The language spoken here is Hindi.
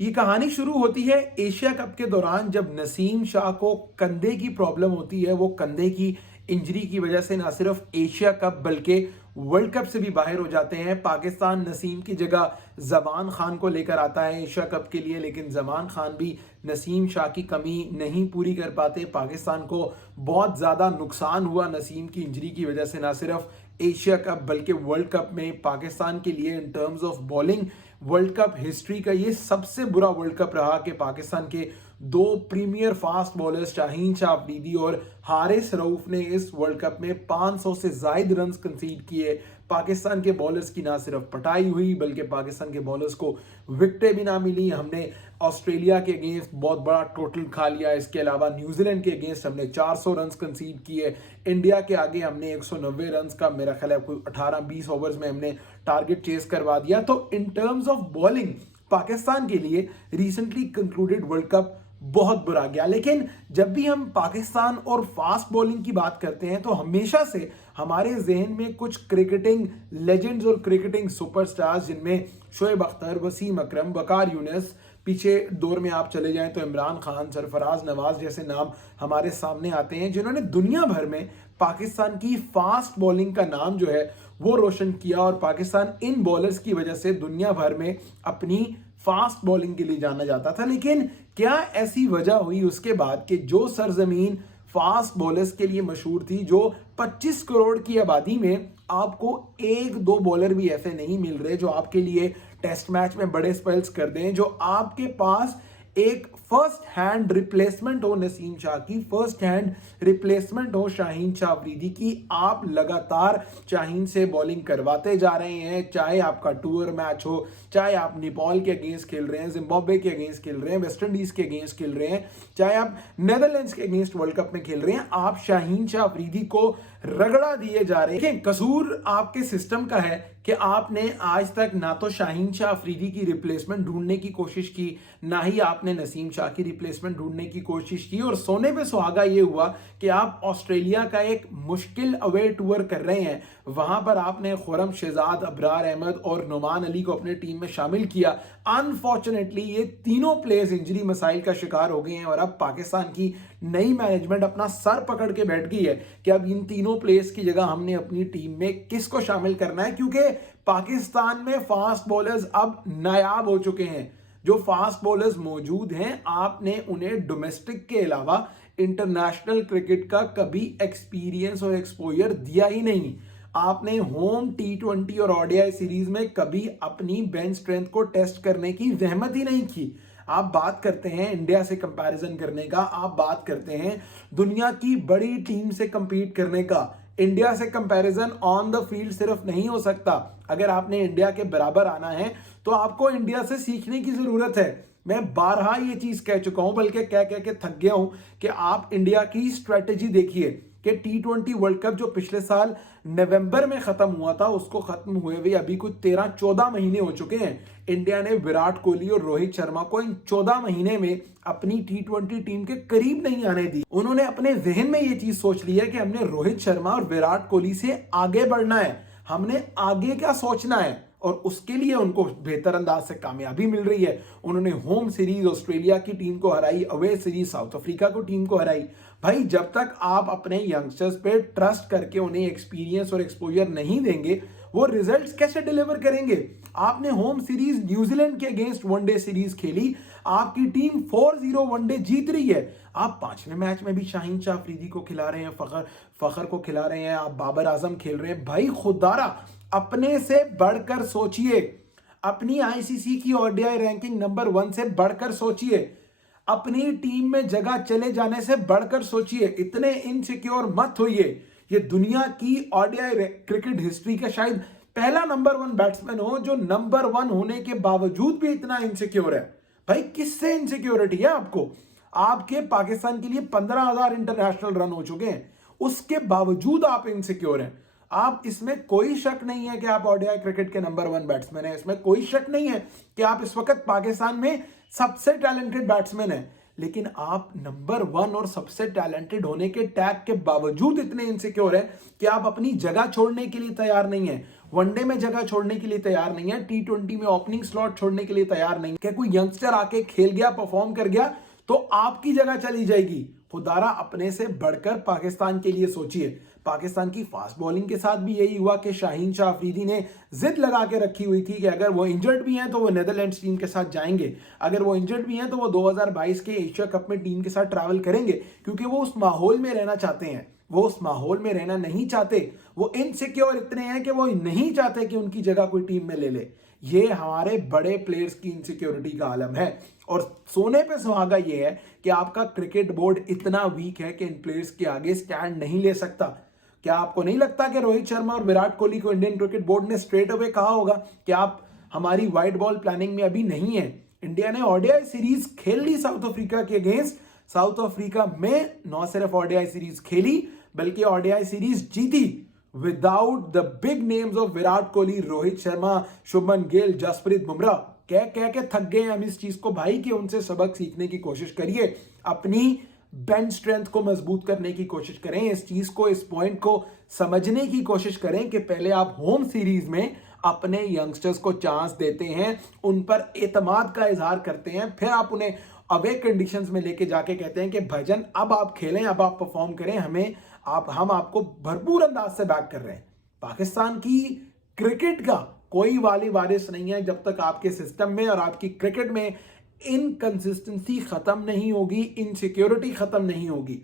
ये कहानी शुरू होती है एशिया कप के दौरान, जब नसीम शाह को कंधे की प्रॉब्लम होती है। वो कंधे की इंजरी की वजह से ना सिर्फ एशिया कप बल्कि वर्ल्ड कप से भी बाहर हो जाते हैं। पाकिस्तान नसीम की जगह जमान खान को लेकर आता है एशिया कप के लिए, लेकिन जमान खान भी नसीम शाह की कमी नहीं पूरी कर पाते। पाकिस्तान को बहुत ज़्यादा नुकसान हुआ नसीम की इंजरी की वजह से। ना सिर्फ एशिया कप बल्कि वर्ल्ड कप में पाकिस्तान के लिए in terms of bowling world cup history का ये सबसे बुरा वर्ल्ड कप रहा कि पाकिस्तान के दो premier fast bowlers Shaheen Shah Afridi और हारिस रऊफ ने इस वर्ल्ड कप में 500 से ज्यादा रन कंसीड किए। पाकिस्तान के बॉलर्स की ना सिर्फ पटाई हुई बल्कि पाकिस्तान के बॉलर्स को विकेटें भी ना मिली। हमने ऑस्ट्रेलिया के अगेंस्ट बहुत बड़ा टोटल खा लिया। इसके अलावा न्यूजीलैंड के अगेंस्ट हमने 400 रन कंसीड किए। इंडिया के आगे हमने 190 रन का, मेरा ख्याल है कोई 18-20 ओवर्स में हमने टारगेट चेस करवा दिया। तो in terms of bowling Pakistan के लिए रिसेंटली कंक्लूडेड वर्ल्ड कप बहुत बुरा गया। लेकिन जब भी हम पाकिस्तान और फास्ट बॉलिंग की बात करते हैं तो हमेशा से हमारे जहन में कुछ क्रिकेटिंग लेजेंड्स और क्रिकेटिंग सुपरस्टार्स, जिनमें शोएब अख्तर, वसीम अकरम, वकार यूनिस, पीछे दौर में आप चले जाएं तो इमरान खान, सरफराज नवाज जैसे नाम हमारे सामने आते हैं, जिन्होंने दुनिया भर में पाकिस्तान की फास्ट बॉलिंग का नाम जो है वो रोशन किया। और पाकिस्तान इन बॉलर्स की वजह से दुनिया भर में अपनी फास्ट बॉलिंग के लिए जाना जाता था। लेकिन क्या ऐसी वजह हुई उसके बाद कि जो सरजमीन फास्ट बॉलर्स के लिए मशहूर थी, जो 25 करोड़ की आबादी में आपको एक दो बॉलर भी ऐसे नहीं मिल रहे जो आपके लिए टेस्ट मैच में बड़े स्पेल्स कर दें, जो आपके पास एक फर्स्ट हैंड रिप्लेसमेंट हो नसीम शाह की, फर्स्ट हैंड रिप्लेसमेंट हो शाहीन शाह अफरीदी की। आप लगातार शाहीन से बॉलिंग करवाते जा रहे हैं, चाहे आपका टूर मैच हो, चाहे आप नेपाल के अगेंस्ट खेल रहे हैं, जिम्बाब्वे के अगेंस्ट खेल रहे हैं, वेस्ट इंडीज के अगेंस्ट खेल रहे हैं, चाहे आप नेदरलैंड्स के अगेंस्ट वर्ल्ड कप में खेल रहे हैं, आप शाहीन शाह अफरीदी को रगड़ा दिए जा रहे हैं। कसूर आपके सिस्टम का है कि आपने आज तक ना तो शाहीन शाह अफरीदी की रिप्लेसमेंट ढूंढने की कोशिश की, ना ही आपने नसीम शाह की रिप्लेसमेंट ढूंढने की कोशिश की। और सोने पे सुहागा ये हुआ कि आप ऑस्ट्रेलिया का एक मुश्किल अवे टूर कर रहे हैं, वहां पर आपने खुरम शहजाद, अबरार अहमद और नुमान अली को अपने टीम में शामिल किया। अनफॉर्चुनेटली ये तीनों प्लेयर्स इंजरी मसाइल का शिकार हो गए हैं और अब पाकिस्तान की नई मैनेजमेंट अपना सर पकड़ के बैठ गई है कि अब इन तीनों प्लेयर्स की जगह हमने अपनी टीम में किसको शामिल करना है, क्योंकि पाकिस्तान में फास्ट बॉलर्स अब नायाब हो चुके हैं। जो फास्ट बॉलर्स मौजूद हैं, आपने उन्हें डोमेस्टिक के अलावा इंटरनेशनल क्रिकेट का कभी एक्सपीरियंस और एक्सपोजर दिया ही नहीं। आपने होम T20 और ओडीआई सीरीज में कभी अपनी बेंच स्ट्रेंथ को टेस्ट करने की जहमत ही नहीं की। आप बात करते हैं इंडिया से कंपैरिजन करने का, आप बात करते हैं दुनिया की बड़ी टीम से कंपीट करने का। इंडिया से कंपैरिजन ऑन द फील्ड सिर्फ नहीं हो सकता। अगर आपने इंडिया के बराबर आना है तो आपको इंडिया से सीखने की जरूरत है। मैं बारहा ये चीज कह चुका हूं, बल्कि कह कह के थक गया हूं कि आप इंडिया की स्ट्रेटेजी देखिए कि T20 वर्ल्ड कप जो पिछले साल नवंबर में खत्म हुआ था, उसको खत्म हुए हुए अभी कुछ 13-14 महीने हो चुके हैं। इंडिया ने विराट कोहली और रोहित शर्मा को इन 14 महीने में अपनी T20 टीम के करीब नहीं आने दी। उन्होंने अपने जहन में ये चीज सोच ली है कि हमने रोहित शर्मा और विराट कोहली से आगे बढ़ना है, हमने आगे क्या सोचना है, और उसके लिए उनको बेहतर अंदाज से कामयाबी मिल रही है। उन्होंने होम सीरीज ऑस्ट्रेलिया की टीम को हराई, अवे सीरीज साउथ अफ्रीका को टीम को हराई। भाई, जब तक आप अपने यंगस्टर्स पे ट्रस्ट करके उन्हें एक्सपीरियंस और एक्सपोजर नहीं देंगे, वो रिजल्ट्स कैसे डिलीवर करेंगे। आपने होम सीरीज न्यूजीलैंड के अगेंस्ट वनडे सीरीज खेली, आपकी टीम 4-0 वनडे जीत रही है। आप पांचवें मैच में भी शाहीन शाह अफरीदी को खिला रहे हैं, फखर को खिला रहे हैं, आप बाबर आजम खेल रहे हैं। भाई खुदारा, अपने से बढ़कर सोचिए, अपनी आईसीसी की ओडीआई रैंकिंग नंबर 1 से बढ़कर सोचिए, अपनी टीम में जगह चले जाने से बढ़कर सोचिए। इतने इनसिक्योर मत होइए। ये दुनिया की ओडीआई क्रिकेट हिस्ट्री का शायद पहला नंबर 1 बैट्समैन हो जो नंबर 1 होने के बावजूद भी इतना इनसिक्योर है। भाई, किससे इनसिक्योरिटी है आपको? आपके पाकिस्तान के लिए 15,000 इंटरनेशनल रन हो चुके हैं, उसके बावजूद आप इनसिक्योर हैं। आप, इसमें कोई शक नहीं है कि आप ओडीआई क्रिकेट के नंबर 1 बैट्समैन हैं, इसमें कोई शक नहीं है कि आप इस वक्त पाकिस्तान में सबसे टैलेंटेड बैट्समैन हैं। लेकिन आप नंबर 1 और सबसे टैलेंटेड होने के टैग के बावजूद इतने इनसिक्योर हैं कि आप अपनी जगह छोड़ने के लिए तैयार नहीं है, वनडे में जगह छोड़ने के लिए तैयार नहीं है, T20 में ओपनिंग स्लॉट छोड़ने के लिए तैयार नहीं। क्या कोई यंगस्टर आके खेल गया, परफॉर्म कर गया तो आपकी जगह चली जाएगी? खुदारा अपने से बढ़कर पाकिस्तान के लिए सोचिए। पाकिस्तान की फास्ट बॉलिंग के साथ भी यही हुआ कि शाहीन शाह अफरीदी ने जिद लगा के रखी हुई थी कि अगर वो इंजर्ड भी हैं तो वो नेदरलैंड्स टीम के साथ जाएंगे, अगर वो इंजर्ड भी हैं तो वो 2022 के एशिया कप में टीम के साथ ट्रैवल करेंगे, क्योंकि वो उस माहौल में रहना चाहते हैं। वो उस माहौल में रहना नहीं चाहते, वो इनसिक्योर इतने हैं कि वो नहीं चाहते कि उनकी जगह कोई टीम में ले ले। ये हमारे बड़े प्लेयर्स की इनसिक्योरिटी का आलम है। और सोने पे सुहागा ये है कि आपका क्रिकेट बोर्ड इतना वीक है कि इन प्लेयर्स के आगे स्टैंड नहीं ले सकता। क्या आपको नहीं लगता कि रोहित शर्मा और विराट कोहली को इंडियन क्रिकेट बोर्ड ने स्ट्रेट अवे कहा होगा कि आप हमारी वाइट बॉल प्लानिंग में अभी नहीं है? इंडिया ने ओडीआई सीरीज खेल ली साउथ अफ्रीका के अगेंस्ट। साउथ अफ्रीका में न सिर्फ ओडीआई सीरीज खेली बल्कि ओडीआई सीरीज जीती without the big names of Virat Kohli, Rohit Sharma, Shubman Gill, Jasprit Bumrah. कह कह के थक गए हम इस चीज को भाई कि उनसे सबक सीखने की कोशिश करिए, अपनी बेंच स्ट्रेंथ को मजबूत करने की कोशिश करें, इस चीज को, इस पॉइंट को समझने की कोशिश करें कि पहले आप होम सीरीज में अपने यंगस्टर्स को चांस देते हैं, उन पर एतमाद का इजहार करते हैं, फिर आप उन्हें अवे कंडीशंस में लेके जाके कहते हैं कि भाईजान अब आप खेलें, अब आप परफॉर्म करें, हम आपको भरपूर अंदाज से बैक कर रहे हैं। पाकिस्तान की क्रिकेट का कोई वाली वारिस नहीं है जब तक आपके सिस्टम में और आपकी क्रिकेट में इनकंसिस्टेंसी खत्म नहीं होगी, इनसिक्योरिटी खत्म नहीं होगी।